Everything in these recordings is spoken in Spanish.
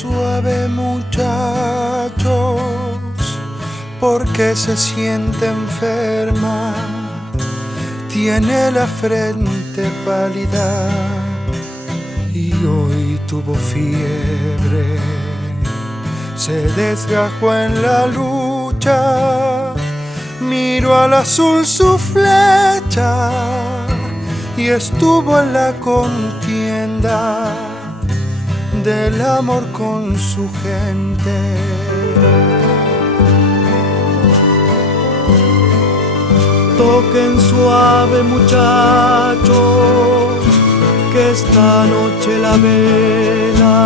suave, muchachos, porque se siente enferma. Tiene la frente pálida y hoy tuvo fiebre. Se desgajó en la lucha, miró al azul su flecha y estuvo en la contienda del amor con su gente. Toquen suave, muchachos, que esta noche la vela,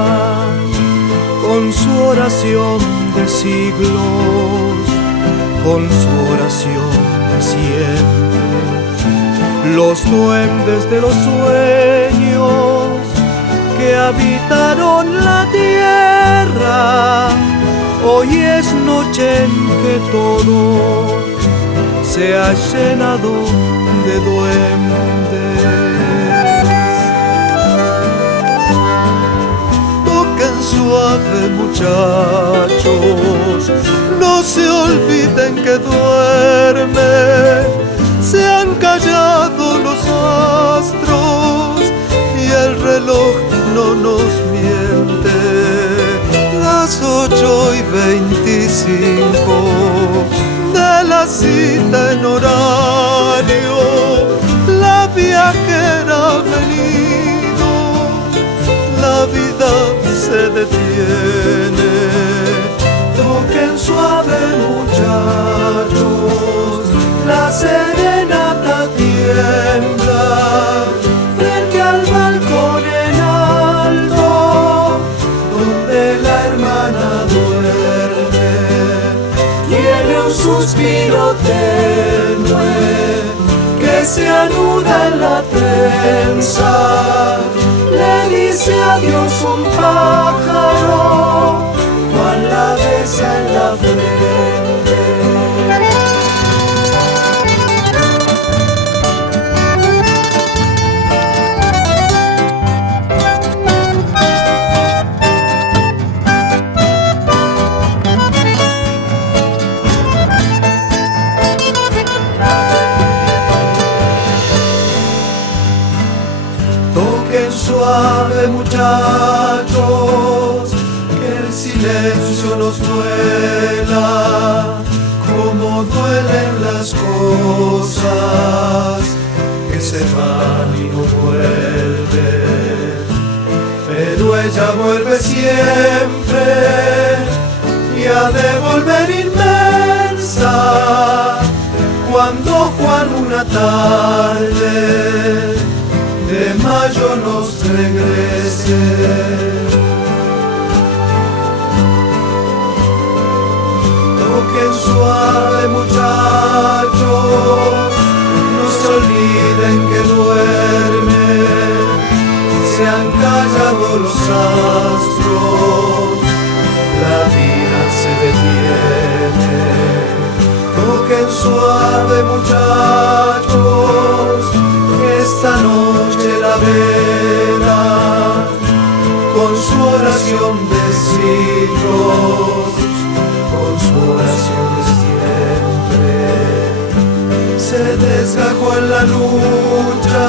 con su oración de siglos, con su oración de siempre, los duendes de los sueños que habitaron la tierra, hoy es noche en que todo se ha llenado de duendes. Toquen suave, muchachos, no se olviden que duermen. Se han callado los astros y el reloj no nos miente. Las 8:25 de la cita en horario, la viajera ha venido, la vida se detiene. Toquen suave, muchachos, la serenata tiembla frente al balcón en alto, donde la hermana duerme. Tiene un suspiro tenue que se anuda en la trenza. Le dice adiós un pájaro, Juan la besa en la frente. Toquen suave, muchachos, que el silencio nos duela, como duelen las cosas que se van y no vuelven. Pero ella vuelve siempre y ha de volver inmensa, cuando Juan una tarde de mayo nos regrese. Toquen suave, muchachos, no se olviden que duermen. Se han callado los astros, la vida se detiene. Toquen suave, muchachos, esta noche la vela, con su oración de siglos, con su oración de siempre, se desgajó en la lucha,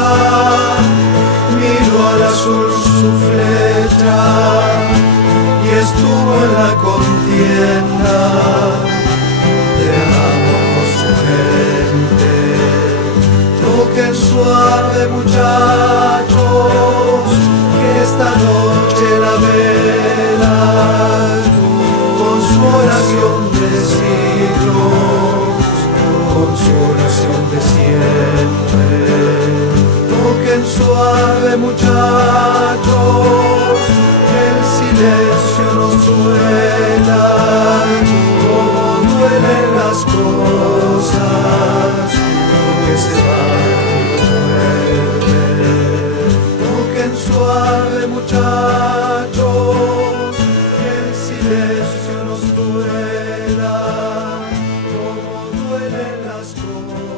miró al azul su flecha y estuvo en la contienda de amor con su gente. Toquen suave, muchachos, que esta noche la vela, con su oración de siglos, con su oración de siempre. Toquen suave, muchachos, que el silencio nos duela, como duelen las cosas que se van y vuelven. Toquen suave, muchachos, que el silencio nos duela, como duelen las cosas.